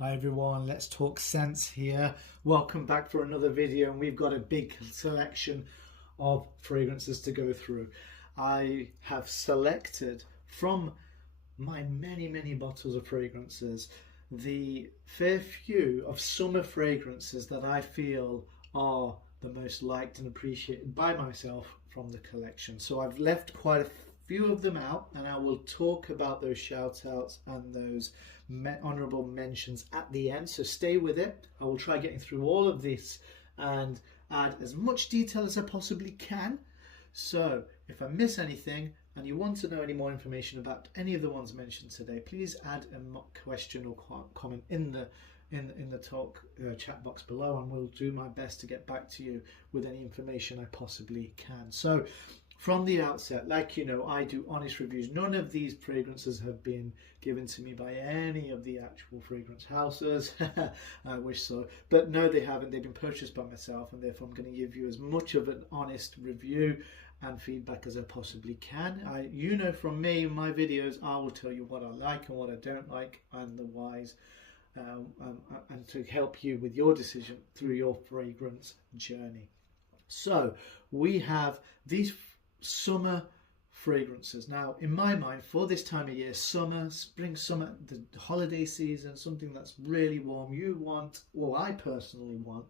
Hi everyone, let's talk scents here. Welcome back for another video, and we've got a big selection of fragrances to go through. I have selected from my many bottles of fragrances the fair few of summer fragrances that I feel are the most liked and appreciated by myself from the collection. So I've left quite a few of them out, and I will talk about those shout outs and those honorable mentions at the end, so stay with it. I will try getting through all of this and add as much detail as I possibly can. So if I miss anything and you want to know any more information about any of the ones mentioned today, please add a question or comment in the talk chat box below, and we'll do my best to get back to you with any information I possibly can. So from the outset, like you know, I do honest reviews. None of these fragrances have been given to me by any of the actual fragrance houses. I wish so, but no, they haven't. They've been purchased by myself, and therefore I'm going to give you as much of an honest review and feedback as I possibly can. You know from me, in my videos, I will tell you what I like and what I don't like, and the whys, and to help you with your decision through your fragrance journey. So we have these summer fragrances. Now, in my mind, for this time of year, summer, spring, summer, the holiday season, something that's really warm, you want, well, I personally want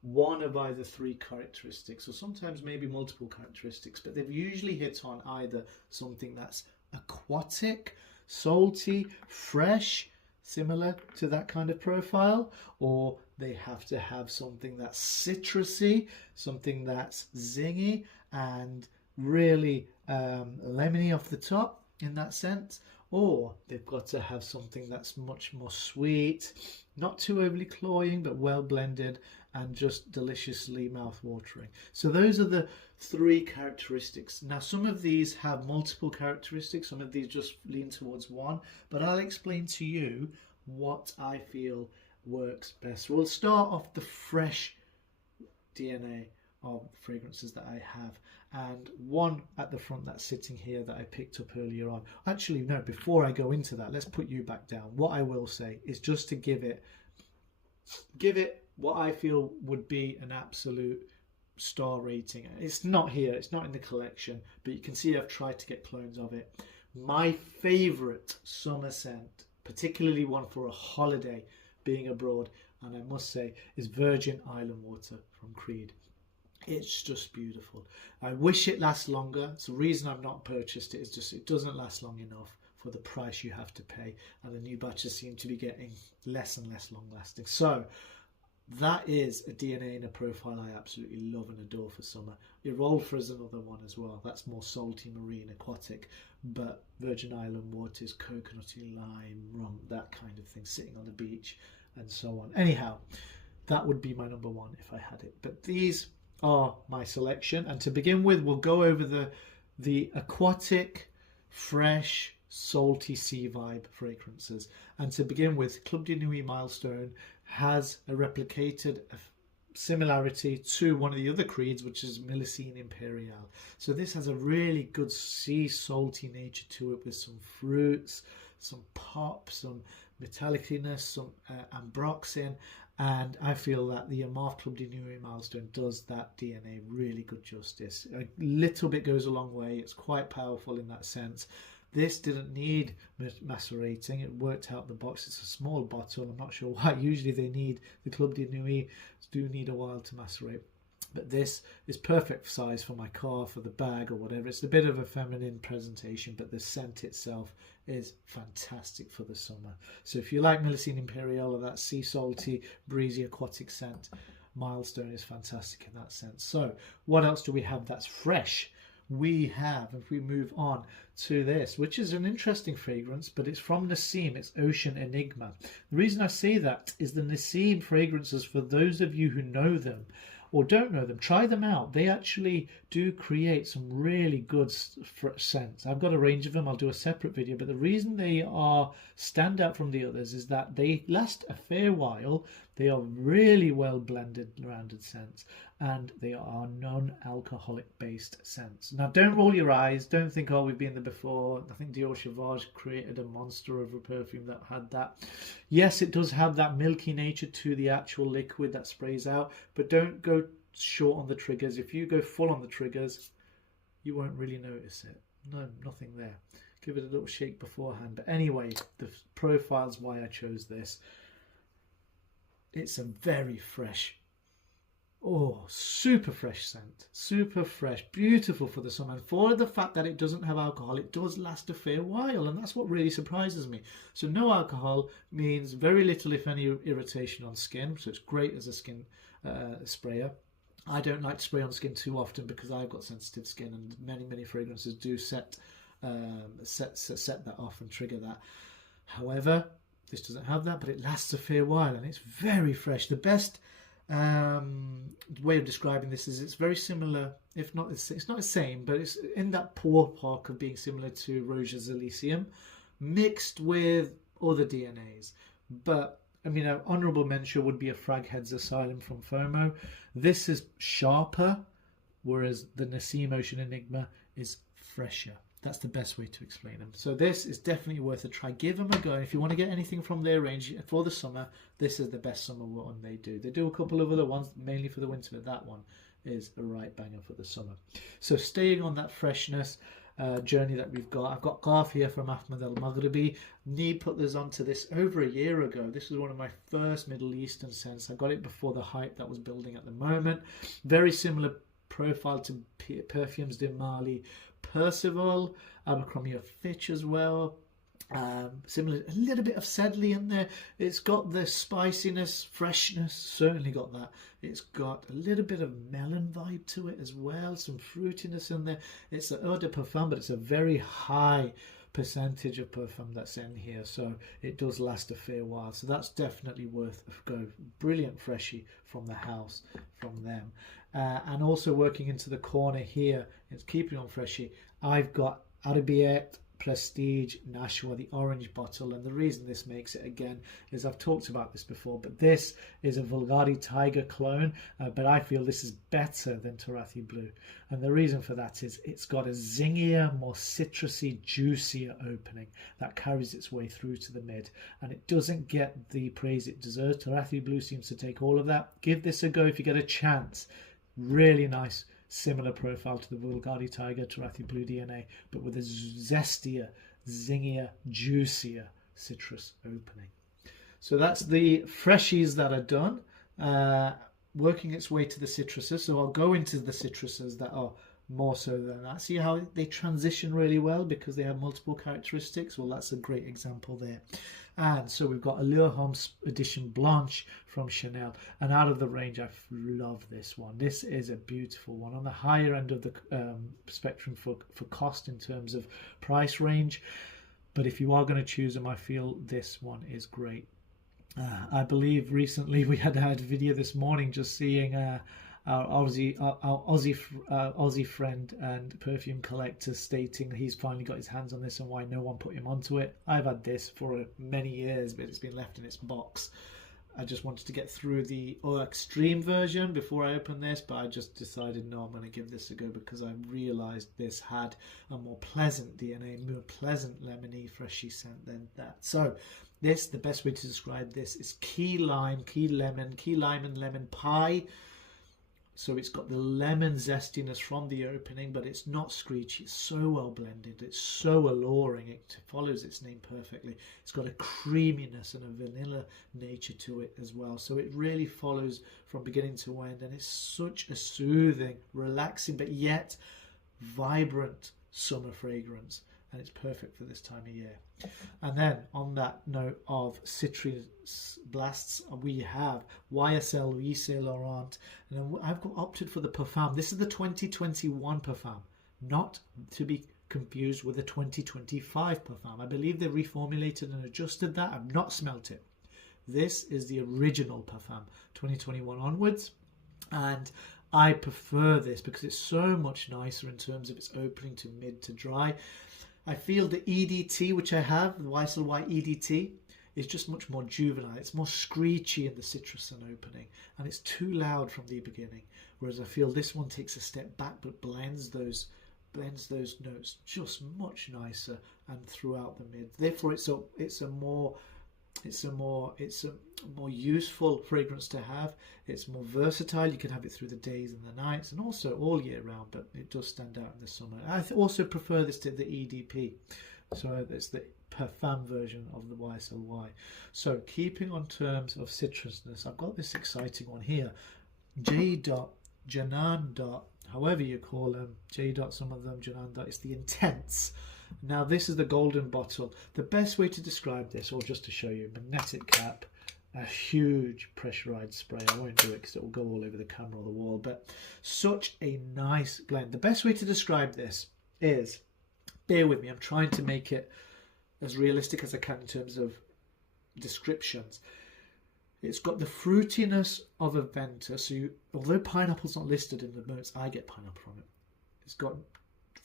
one of either three characteristics, or sometimes maybe multiple characteristics, but they've usually hit on either something that's aquatic, salty, fresh, similar to that kind of profile, or they have to have something that's citrusy, something that's zingy and really lemony off the top in that sense, or they've got to have something that's much more sweet, not too overly cloying, but well blended and just deliciously mouth-watering. So those are the three characteristics. Now, some of these have multiple characteristics, some of these just lean towards one, but I'll explain to you what I feel works best. We'll start off the fresh DNA of fragrances that I have, and one at the front that's sitting here that I picked up earlier on. Actually, no, before I go into that, let's put you back down. What I will say is just to give it what I feel would be an absolute star rating. It's not here, it's not in the collection, but you can see I've tried to get clones of it. My favorite summer scent, particularly one for a holiday, being abroad, and I must say, is Virgin Island Water from Creed. It's just beautiful. I wish it lasts longer. It's the reason I've not purchased it, is just it doesn't last long enough for the price you have to pay, and the new batches seem to be getting less and less long lasting. So that is a DNA and a profile I absolutely love and adore for summer. Irolfa is another one as well. That's more salty, marine, aquatic, but Virgin Island Water is coconutty, lime, rum, that kind of thing, sitting on the beach and so on. Anyhow, that would be my number one if I had it. But these are my selection, and to begin with, we'll go over the aquatic, fresh, salty sea vibe fragrances. And to begin with, Club de Nuit Milestone has a replicated similarity to one of the other creeds, which is Millesine Imperial. So this has a really good sea salty nature to it, with some fruits, some pop, some metallicness, some ambroxan, and I feel that the Armaf Club de Nuit Milestone does that DNA really good justice. A little bit goes a long way. It's quite powerful in that sense. This didn't need macerating. It worked out the box. It's a small bottle. I'm not sure why. Usually they need, the Club de Nuit do need a while to macerate. But this is perfect size for my car, for the bag or whatever. It's a bit of a feminine presentation, but the scent itself is fantastic for the summer. So if you like Millesine Imperial, or that sea salty, breezy, aquatic scent, Milestone is fantastic in that sense. So what else do we have that's fresh? We have, if we move on to this, which is an interesting fragrance, but it's from Nassim, it's Ocean Enigma. The reason I say that is the Nassim fragrances, for those of you who know them or don't know them, try them out. They actually do create some really good scents. I've got a range of them. I'll do a separate video, but the reason they stand out from the others is that they last a fair while. They are really well blended, rounded scents, and they are non-alcoholic based scents. Now, don't roll your eyes. Don't think, oh, we've been there before. I think Dior Sauvage created a monster of a perfume that had that. Yes, it does have that milky nature to the actual liquid that sprays out, but don't go short on the triggers. If you go full on the triggers, you won't really notice it. No, nothing there. Give it a little shake beforehand. But anyway, the profile's why I chose this. It's a very fresh, super fresh scent. Super fresh, beautiful for the summer. And for the fact that it doesn't have alcohol, it does last a fair while, and that's what really surprises me. So no alcohol means very little, if any, irritation on skin. So it's great as a skin sprayer. I don't like to spray on skin too often because I've got sensitive skin, and many fragrances do set that off and trigger that. However, this doesn't have that, but it lasts a fair while, and it's very fresh. The best way of describing this is it's very similar, if not, it's not the same, but it's in that ballpark of being similar to Roja's Elysium, mixed with other DNAs. But I mean, an honourable mention would be a Fragheads Asylum from FOMO. This is sharper, whereas the Nassim Ocean Enigma is fresher. That's the best way to explain them. So this is definitely worth a try. Give them a go. And if you want to get anything from their range for the summer, this is the best summer one they do. They do a couple of other ones, mainly for the winter, but that one is a right banger for the summer. So staying on that freshness journey that we've got, I've got Qaf here from Ahmed al-Maghribi. Need put this onto this over a year ago. This was one of my first Middle Eastern scents. I got it before the hype that was building at the moment. Very similar profile to perfumes de Mali, Percival, Abercrombie & Fitch as well. Similar, a little bit of Sedley in there. It's got the spiciness, freshness, certainly got that. It's got a little bit of melon vibe to it as well, some fruitiness in there. It's an eau de parfum, but it's a very high percentage of parfum that's in here, so it does last a fair while. So that's definitely worth a go. Brilliant freshie from the house, from them. And also working into the corner here, it's keeping on freshie, I've got Arabiyat Prestige Nashua, the orange bottle. And the reason this makes it, again, is I've talked about this before, but this is a Vulgari Tiger clone, but I feel this is better than Taratti Blue. And the reason for that is it's got a zingier, more citrusy, juicier opening that carries its way through to the mid, and it doesn't get the praise it deserves. Taratti Blue seems to take all of that. Give this a go if you get a chance. Really nice, similar profile to the Vulgari Tiger Taratti Blue DNA, but with a zestier, zingier, juicier citrus opening. So that's the freshies that are done, working its way to the citruses. So I'll go into the citruses that are more so than that. See how they transition really well because they have multiple characteristics? Well, that's a great example there. And so we've got Allure Homme Edition Blanche from Chanel. And out of the range, I love this one. This is a beautiful one. On the higher end of the spectrum for cost in terms of price range. But if you are going to choose them, I feel this one is great. I believe recently we had a video this morning just seeing our Aussie friend and perfume collector stating he's finally got his hands on this and why no one put him onto it. I've had this for many years, but it's been left in its box. I just wanted to get through the extreme version before I open this, but I just decided no, I'm going to give this a go because I realised this had a more pleasant DNA, more pleasant lemony, freshy scent than that. So this, the best way to describe this is key lime and lemon pie. So it's got the lemon zestiness from the opening, but it's not screechy. It's so well blended. It's so alluring. It follows its name perfectly. It's got a creaminess and a vanilla nature to it as well. So it really follows from beginning to end. And it's such a soothing, relaxing, but yet vibrant summer fragrance. And it's perfect for this time of year. And then on that note of citrus blasts, we have YSL Lycée Laurent, and then I've opted for the Parfum. This is the 2021 Parfum, not to be confused with the 2025 Parfum. I believe they reformulated and adjusted that. I've not smelt it. This is the original Parfum, 2021 onwards, and I prefer this because it's so much nicer in terms of its opening to mid to dry. I feel the EDT, which I have, the YSL Y EDT, is just much more juvenile. It's more screechy in the citrus and opening, and it's too loud from the beginning. Whereas I feel this one takes a step back but blends those notes just much nicer and throughout the mid. Therefore, it's a more useful fragrance to have. It's more versatile. You can have it through the days and the nights, and also all year round. But it does stand out in the summer. I also prefer this to the EDP. So it's the Parfum version of the YSL. So keeping on terms of citrusness, I've got this exciting one here. J. Janan. However you call them, J. Some of them, Janan. It's the Intense. Now this is the golden bottle. The best way to describe this, or just to show you, magnetic cap, a huge pressurized spray. I won't do it because it will go all over the camera or the wall, but such a nice blend. The best way to describe this is, bear with me, I'm trying to make it as realistic as I can in terms of descriptions. It's got the fruitiness of a venta. So although pineapple's not listed in the notes, I get pineapple from it. It's got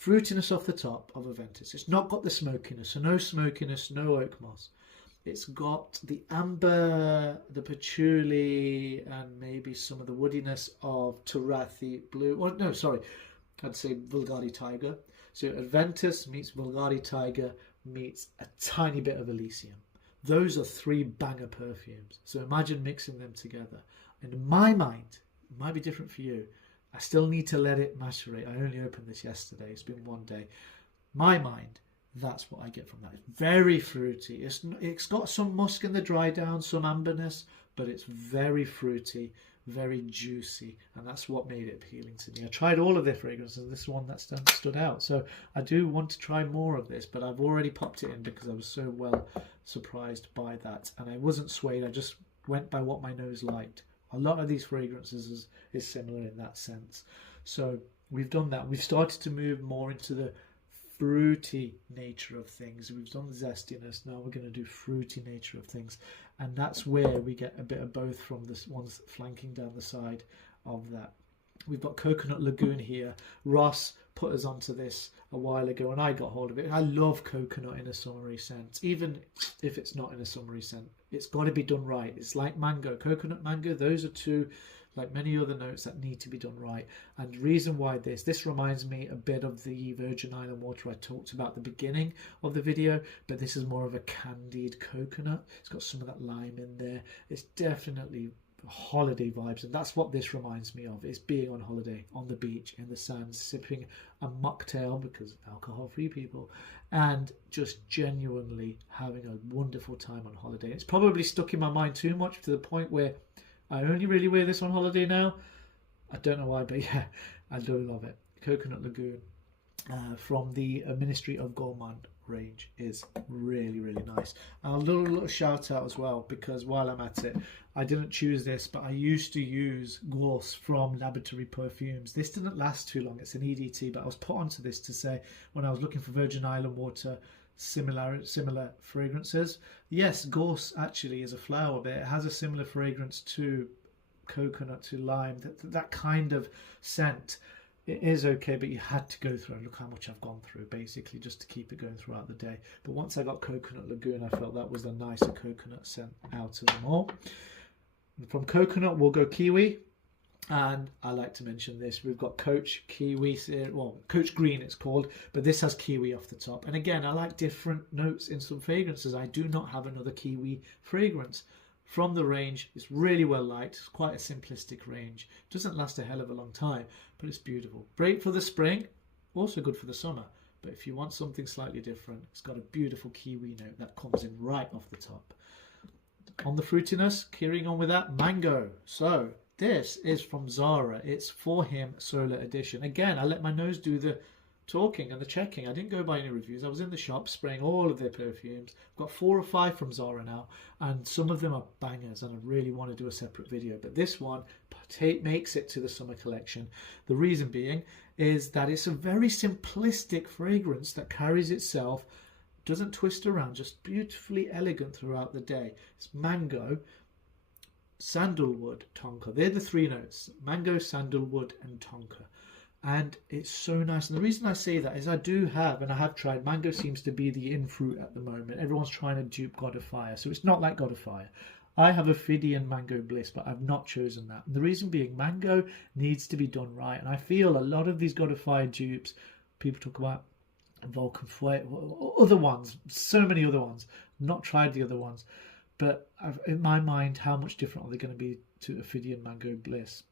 fruitiness off the top of a ventus. It's not got the smokiness, so no smokiness, no oak moss. It's got the amber, the patchouli, and maybe some of the woodiness of Tarathi blue. Well, no, sorry, I'd say Bulgari Tiger. So Adventus meets Bulgari Tiger meets a tiny bit of Elysium. Those are three banger perfumes. So imagine mixing them together. And in my mind, it might be different for you. I still need to let it macerate. I only opened this yesterday. It's been one day. My mind, that's what I get from that. It's very fruity. It's got some musk in the dry down, some amberness, but it's very fruity, very juicy, and that's what made it appealing to me. I tried all of their fragrances, and this one that stood out. So I do want to try more of this, but I've already popped it in because I was so well surprised by that, and I wasn't swayed. I just went by what my nose liked. A lot of these fragrances is similar in that sense. So we've done that. We've started to move more into the fruity nature of things. We've done zestiness. Now we're going to do fruity nature of things. And that's where we get a bit of both from this one's flanking down the side of that. We've got Coconut Lagoon here. Ross put us onto this a while ago and I got hold of it. I love coconut in a summery scent, even if it's not in a summery scent. It's got to be done right. It's like mango, coconut, mango. Those are two, like many other notes, that need to be done right. And the reason why this reminds me a bit of the Virgin Island water I talked about at the beginning of the video, but this is more of a candied coconut. It's got some of that lime in there. It's definitely holiday vibes, and that's what this reminds me of. It's being on holiday on the beach in the sands, sipping a mocktail, because alcohol free people, and just genuinely having a wonderful time on holiday. It's probably stuck in my mind too much to the point where I only really wear this on holiday now. I don't know why, but yeah, I do love it. Coconut Lagoon from the Ministry of Gourmand range is really, really nice. And a little shout out as well, because while I'm at it, I didn't choose this, but I used to use Gorse from Laboratory Perfumes. This didn't last too long. It's an EDT, but I was put onto this to say, when I was looking for Virgin Island water similar fragrances, yes, Gorse actually is a flower, but it has a similar fragrance to coconut, to lime, that kind of scent. It is okay, but you had to go through, and look how much I've gone through basically just to keep it going throughout the day. But once I got Coconut Lagoon, I felt that was the nicer coconut scent out of them all. And from coconut we'll go kiwi, and I like to mention this, we've got Coach Kiwi, well, Coach Green it's called, but this has kiwi off the top. And again, I like different notes in some fragrances. I do not have another kiwi fragrance from the range. It's really well liked. It's quite a simplistic range. It doesn't last a hell of a long time, but it's beautiful. Great for the spring, also good for the summer. But if you want something slightly different, it's got a beautiful kiwi note that comes in right off the top. On the fruitiness, carrying on with that, mango. So this is from Zara. It's For Him Solar Edition. Again, I let my nose do the talking and the checking. I didn't go by any reviews. I was in the shop spraying all of their perfumes. I've got 4 or 5 from Zara now, and some of them are bangers, and I really want to do a separate video. But this one makes it to the summer collection. The reason being is that it's a very simplistic fragrance that carries itself, doesn't twist around, just beautifully elegant throughout the day. It's mango, sandalwood, tonka. They're the 3 notes: mango, sandalwood, and tonka. and it's so nice. And the reason I say that is I do have, and I have tried, mango seems to be the in fruit at the moment. Everyone's trying to dupe God of Fire, so it's not like God of Fire. I have a Fidian Mango Bliss, but I've not chosen that. And the reason being, mango needs to be done right. And I feel a lot of these God of Fire dupes, people talk about Vulcan Fue, other ones, so many other ones. I've not tried the other ones, but in my mind, how much different are they going to be to a Fidian Mango Bliss?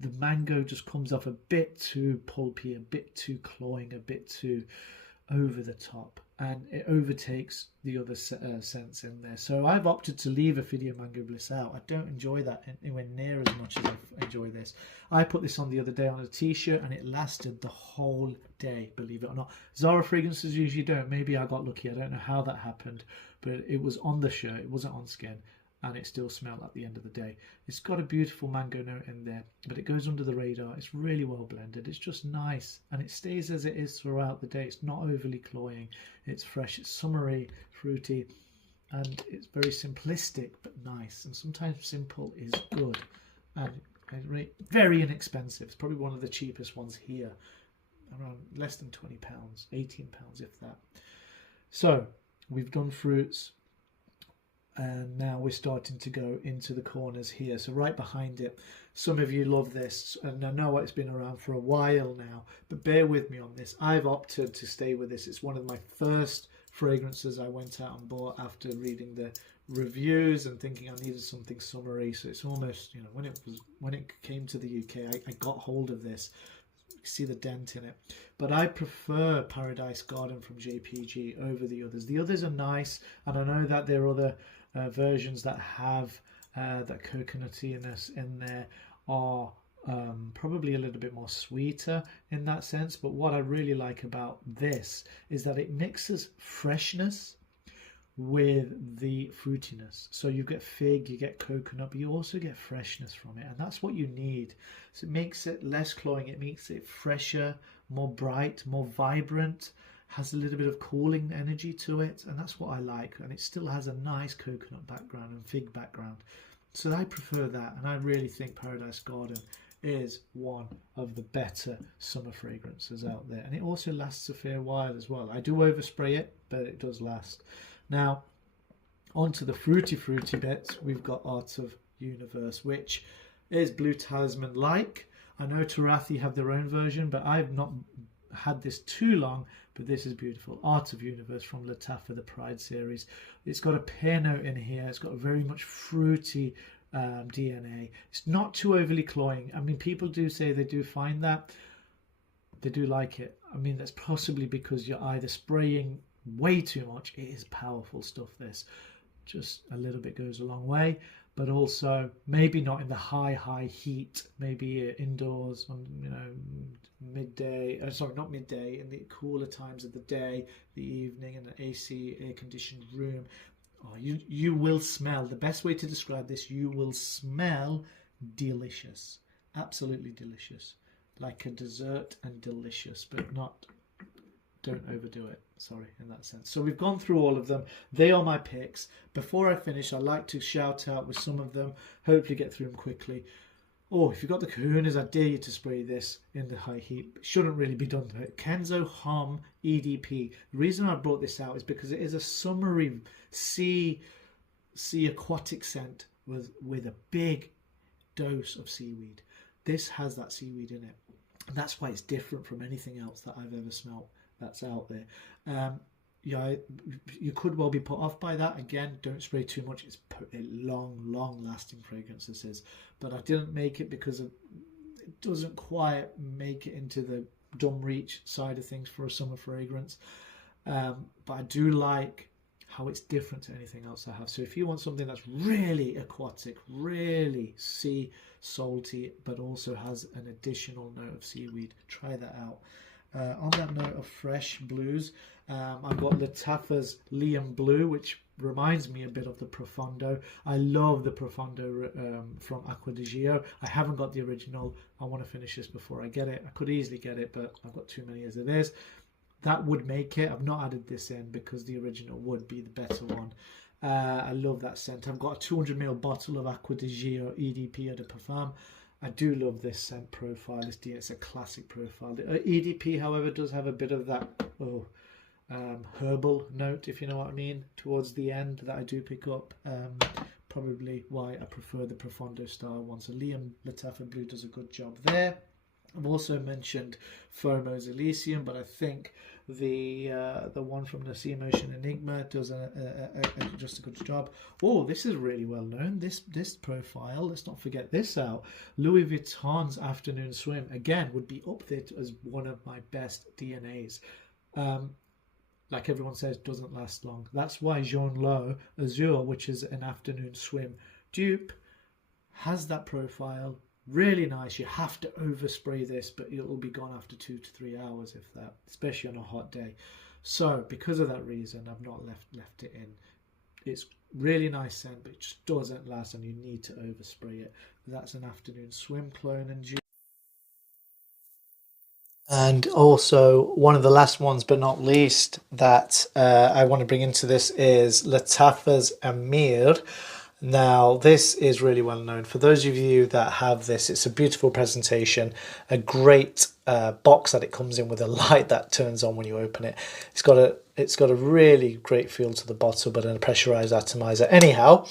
The mango just comes off a bit too pulpy, a bit too cloying, a bit too over the top, and it overtakes the other scents in there. So I've opted to leave a Fidian Mango Bliss out. I don't enjoy that anywhere near as much as I enjoy this. I put this on the other day on a t-shirt and it lasted the whole day, believe it or not. Zara fragrances usually don't. Maybe I got lucky. I don't know how that happened, but it was on the shirt. It wasn't on skin. And it still smelled at the end of the day. It's got a beautiful mango note in there, but it goes under the radar. It's really well blended. It's just nice, and it stays as it is throughout the day. It's not overly cloying. It's fresh. It's summery, fruity, and it's very simplistic but nice. And sometimes simple is good, and very inexpensive. It's probably one of the cheapest ones here, around less than £20, £18 if that. So we've done fruits. And now we're starting to go into the corners here. So right behind it, some of you love this, and I know it's been around for a while now, but bear with me on this. I've opted to stay with this. It's one of my first fragrances I went out and bought after reading the reviews and thinking I needed something summery. So it's almost, you know, when it came to the UK, I got hold of this. You see the dent in it, but I prefer Paradise Garden from JPG over the others. The others are nice, and I know that there are other versions that have that coconuttiness in there are probably a little bit more sweeter in that sense. But what I really like about this is that it mixes freshness with the fruitiness. So you get fig, you get coconut, but you also get freshness from it, and that's what you need. So it makes it less cloying, it makes it fresher, more bright, more vibrant, has a little bit of cooling energy to it, and that's what I like. And it still has a nice coconut background and fig background, so I prefer that. And I really think Paradise Garden is one of the better summer fragrances out there, and it also lasts a fair while as well. I do overspray it, but it does last. Now onto the fruity bits. We've got Art of Universe, which is Blue Talisman like. I know Tarathi have their own version, but I've not had this too long, but this is beautiful. Art of Universe from Lattafa, the Pride series. It's got a pear note in here. It's got a very much fruity DNA. It's not too overly cloying. I mean, people do say they do find that. They do like it. I mean, that's possibly because you're either spraying way too much. It is powerful stuff, this. Just a little bit goes a long way. But also maybe not in the high heat, maybe indoors on, you know, midday, sorry, not midday, in the cooler times of the day, the evening, in an AC air-conditioned room. Oh, you will smell, the best way to describe this, you will smell delicious, absolutely delicious, like a dessert, and delicious, but not, don't overdo it, sorry, in that sense. So we've gone through all of them. They are my picks. Before I finish, I'd like to shout out with some of them, hopefully get through them quickly. Oh, if you've got the kahunas, I dare you to spray this in the high heat. It shouldn't really be done to it. Kenzo Hom EDP. The reason I brought this out is because it is a summery sea aquatic scent with a big dose of seaweed. This has that seaweed in it. And that's why it's different from anything else that I've ever smelt that's out there. Yeah, you could well be put off by that. Again, don't spray too much. It's a long lasting fragrance, this is. But I didn't make it because it doesn't quite make it into the dumb reach side of things for a summer fragrance. But I do like how it's different to anything else I have. So if you want something that's really aquatic, really sea salty, but also has an additional note of seaweed, try that out. On that note of fresh blues, I've got Lattafa's Liam Blue, which reminds me a bit of the Profondo. I love the Profondo from Acqua di Gio. I haven't got the original. I want to finish this before I get it. I could easily get it, but I've got too many as it is. That would make it. I've not added this in because the original would be the better one. I love that scent. I've got a 200ml bottle of Acqua di Gio EDP Eau de Parfum. I do love this scent profile. It's a classic profile. The EDP, however, does have a bit of that herbal note, if you know what I mean, towards the end that I do pick up. Probably why I prefer the Profondo style one. So Liam Lattafa Blue does a good job there. I've also mentioned Formos Elysium, but I think the one from Nassim Ocean Enigma does just a good job. Oh, this is really well known. This profile, let's not forget this out. Louis Vuitton's Afternoon Swim, again, would be up there as one of my best DNAs. Like everyone says, doesn't last long. That's why Jean Lowe Azure, which is an Afternoon Swim dupe, has that profile. Really nice. You have to overspray this, but it will be gone after 2 to 3 hours, if that, especially on a hot day. So because of that reason, I've not left it in. It's really nice scent, but it just doesn't last, and you need to overspray it. That's an Afternoon Swim clone and dupe. And also, one of the last ones, but not least, that I want to bring into this is Lattafa's Amir. Now, this is really well known. For those of you that have this, it's a beautiful presentation, a great box that it comes in with a light that turns on when you open it. It's got a really great feel to the bottle, but a pressurized atomizer. Anyhow,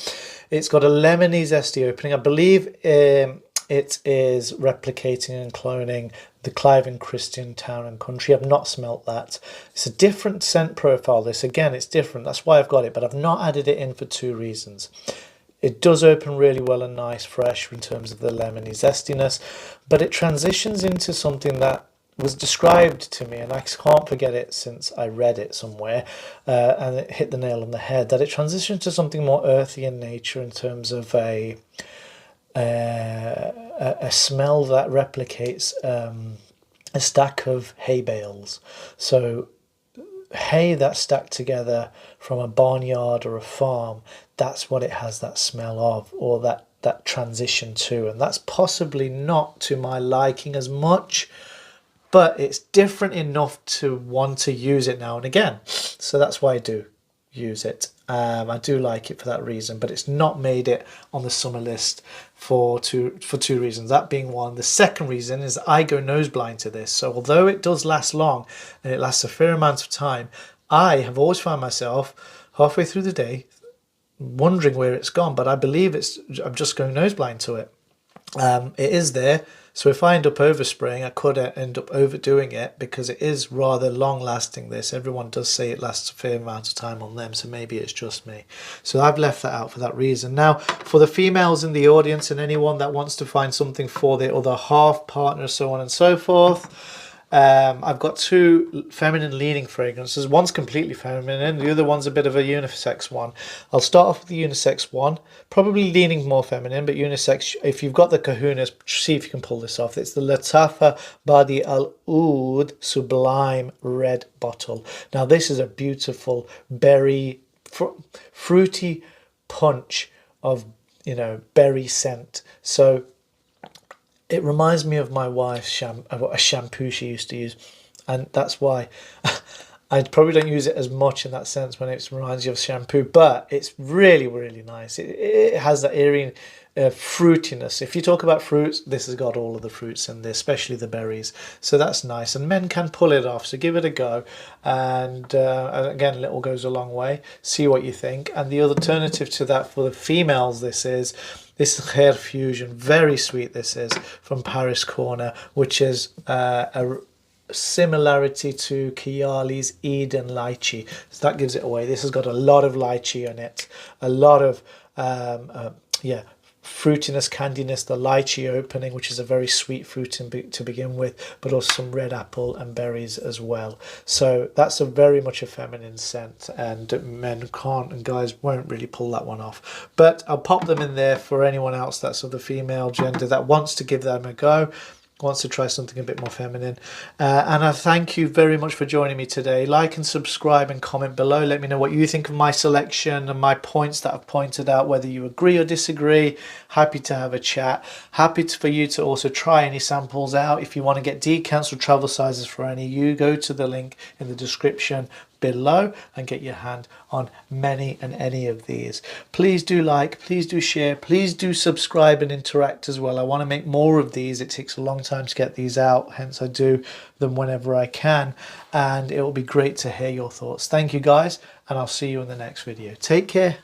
it's got a lemony zesty opening. I believe it is replicating and cloning the Clive and Christian Town and Country. I've not smelt that. It's a different scent profile. This, again, it's different. That's why I've got it, but I've not added it in for 2 reasons. It does open really well and nice, fresh in terms of the lemony zestiness, but it transitions into something that was described to me, and I can't forget it since I read it somewhere, and it hit the nail on the head, that it transitions to something more earthy in nature in terms of a smell that replicates a stack of hay bales. So hay that's stacked together from a barnyard or a farm, that's what it has that smell of, or that transition to. And that's possibly not to my liking as much, but it's different enough to want to use it now and again. So that's why I do use it. I do like it for that reason, but it's not made it on the summer list for two reasons. That being one. The second reason is I go nose blind to this. So although it does last long and it lasts a fair amount of time, I have always found myself halfway through the day wondering where it's gone, but I believe I'm just going nose blind to it. It is there. So if I end up overspraying, I could end up overdoing it, because it is rather long lasting, this. Everyone does say it lasts a fair amount of time on them, so maybe it's just me. So I've left that out for that reason. Now, for the females in the audience and anyone that wants to find something for their other half, partner, so on and so forth, I've got 2 feminine leaning fragrances. One's completely feminine, the other one's a bit of a unisex one. I'll start off with the unisex one, probably leaning more feminine, but unisex. If you've got the kahunas, see if you can pull this off. It's the Lattafa Badi Al Oud Sublime Red Bottle. Now this is a beautiful berry, fruity punch of, berry scent. So it reminds me of my wife's a shampoo she used to use, and that's why I probably don't use it as much in that sense when it reminds you of shampoo, but it's really, really nice. It has that eerie fruitiness. If you talk about fruits, this has got all of the fruits in there, especially the berries. So that's nice, and men can pull it off, so give it a go. And again, little goes a long way. See what you think. And the alternative to that for the females, this is Hair Fusion. Very sweet this is, from Paris Corner, which is a similarity to Kayali's Eden Lychee. So that gives it away. This has got a lot of lychee on it, a lot of fruitiness, candiness, the lychee opening, which is a very sweet fruit to begin with, but also some red apple and berries as well. So that's very much a feminine scent, and men can't and guys won't really pull that one off. But I'll pop them in there for anyone else that's of the female gender that wants to give them a go, wants to try something a bit more feminine. And I thank you very much for joining me today. Like and subscribe and comment below. Let me know what you think of my selection and my points that I've pointed out, whether you agree or disagree. Happy to have a chat. Happy for you to also try any samples out. If you want to get decants or travel sizes for any, you go to the link in the description below and get your hand on many and any of these. Please do like, please do share, please do subscribe and interact as well. I want to make more of these. It takes a long time to get these out, hence I do them whenever I can, and it will be great to hear your thoughts. Thank you guys, and I'll see you in the next video. Take care.